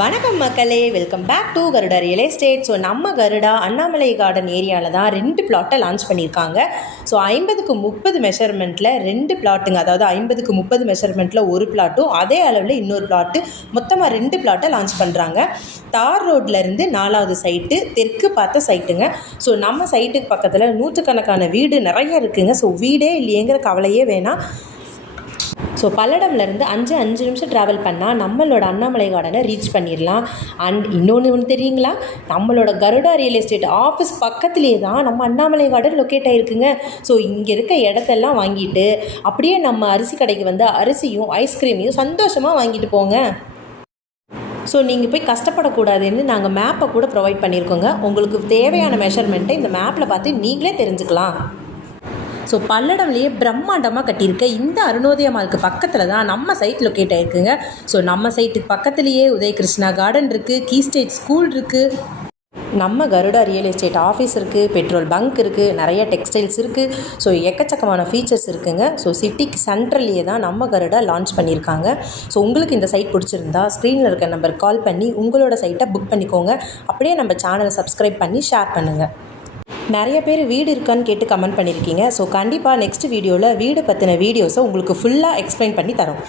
வணக்கம் மக்களே, welcome back to Garuda real estate. So நம்ம கருடா அண்ணாமலை கார்டன் ஏரியாவில் தான் 2 பிளாட்டை லான்ச் பண்ணியிருக்காங்க. ஸோ 50க்கு 30 மெஷர்மெண்ட்டில் 2 பிளாட்டுங்க, அதாவது 50க்கு 30 மெஷர்மெண்ட்டில் ஒரு பிளாட்டும் அதே அளவில் இன்னொரு பிளாட்டு, மொத்தமாக 2 பிளாட்டை லான்ச் பண்ணுறாங்க. தார் ரோட்லேருந்து 4வது சைட்டு, தெற்கு பார்த்த சைட்டுங்க. ஸோ நம்ம சைட்டுக்கு பக்கத்தில் நூற்றுக்கணக்கான வீடு நிறைய இருக்குதுங்க. ஸோ வீடே இல்லையேங்கிற கவலையே வேணாம். ஸோ பல்லடம்லேருந்து 5 நிமிஷம் ட்ராவல் பண்ணால் நம்மளோட அண்ணாமலை கார்டனை ரீச் பண்ணிடலாம். அண்ட் இன்னொன்று தெரியுங்களா, நம்மளோட கருடா ரியல் எஸ்டேட் ஆஃபீஸ் பக்கத்துலேயே தான் நம்ம அண்ணாமலை கார்டன் லொக்கேட் ஆகிருக்குங்க. ஸோ இங்கே இருக்க இடத்தெல்லாம் வாங்கிட்டு அப்படியே நம்ம அரிசி கடைக்கு வந்து அரிசியும் ஐஸ்கிரீமையும் சந்தோஷமாக வாங்கிட்டு போங்க. ஸோ நீங்கள் போய் கஷ்டப்படக்கூடாதுன்னு நாங்கள் மேப்பை கூட ப்ரொவைட் பண்ணியிருக்கோங்க. உங்களுக்கு தேவையான மெஷர்மெண்ட்டை இந்த மேப்பில் பார்த்து நீங்களே தெரிஞ்சுக்கலாம். ஸோ பல்லடம்லேயே பிரம்மாண்டமாக கட்டியிருக்க இந்த அருணோதய மாலுக்கு பக்கத்தில் தான் நம்ம சைட் லொக்கேட் ஆகிருக்குங்க. ஸோ நம்ம சைட்டுக்கு பக்கத்துலேயே உதயகிருஷ்ணா கார்டன் இருக்குது, கீ ஸ்டேட் ஸ்கூல் இருக்குது, நம்ம கருடா ரியல் எஸ்டேட் ஆஃபீஸ் இருக்குது, பெட்ரோல் பங்க் இருக்குது, நிறைய டெக்ஸ்டைல்ஸ் இருக்குது. ஸோ எக்கச்சக்கமான ஃபீச்சர்ஸ் இருக்குதுங்க. ஸோ சிட்டிக்கு சென்ட்ரல்லையே தான் நம்ம கருடா லான்ச் பண்ணியிருக்காங்க. ஸோ உங்களுக்கு இந்த சைட் பிடிச்சிருந்தா ஸ்க்ரீனில் இருக்க நம்பர் கால் பண்ணி உங்களோட சைட்டை புக் பண்ணிக்கோங்க. அப்படியே நம்ம சேனலை சப்ஸ்கிரைப் பண்ணி ஷேர் பண்ணுங்கள். நிறைய பேர் வீடு இருக்கான்னு கேட்டு கமெண்ட் பண்ணியிருக்கீங்க. ஸோ கண்டிப்பாக நெக்ஸ்ட் வீடியோவில் வீடு பற்றின வீடியோஸை உங்களுக்கு ஃபுல்லாக எக்ஸ்பிளைன் பண்ணி தரோம்.